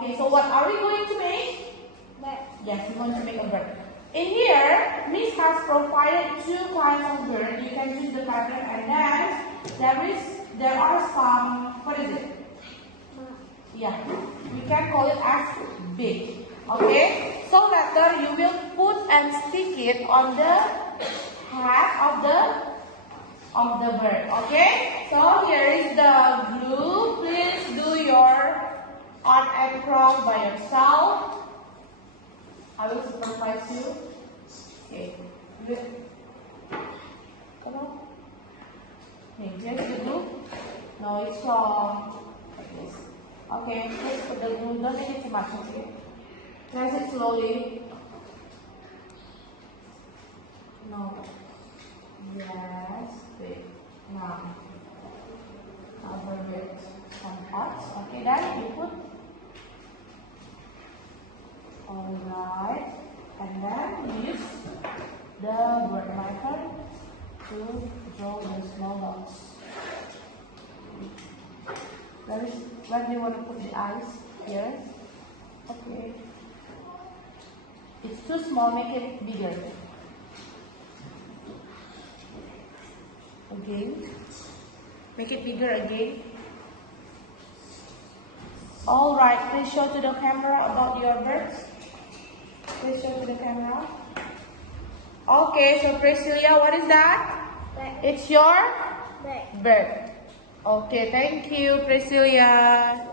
Okay, so what are we going to make? Bird. Yes, we want to make a bird. In here, Miss has provided two kinds of bird. You can choose the pattern, and then there are some, what is it? Yeah, we can call it as big. Okay, so later you will put and stick it on the head of the bird. Okay, so here is the glue. Please do your art and craft by yourself. I will supervise you. Okay, come on. Okay, here's the glue. No, it's like this. Okay, let's put the glue. Don't make it too much, okay? Press it slowly. No. Yes. Wait. Now. Cover with some pots. Okay, then you put. Alright. And then you use the bird marker to draw the small dots. Where do you want to put the eyes? Here. Okay. It's too small, make it bigger. Again. Make it bigger again. Alright, please show to the camera about your birds. Please show to the camera. Okay, so Priscilla, what is that? Bird. It's your Bird. bird. Okay, thank you, Priscilla.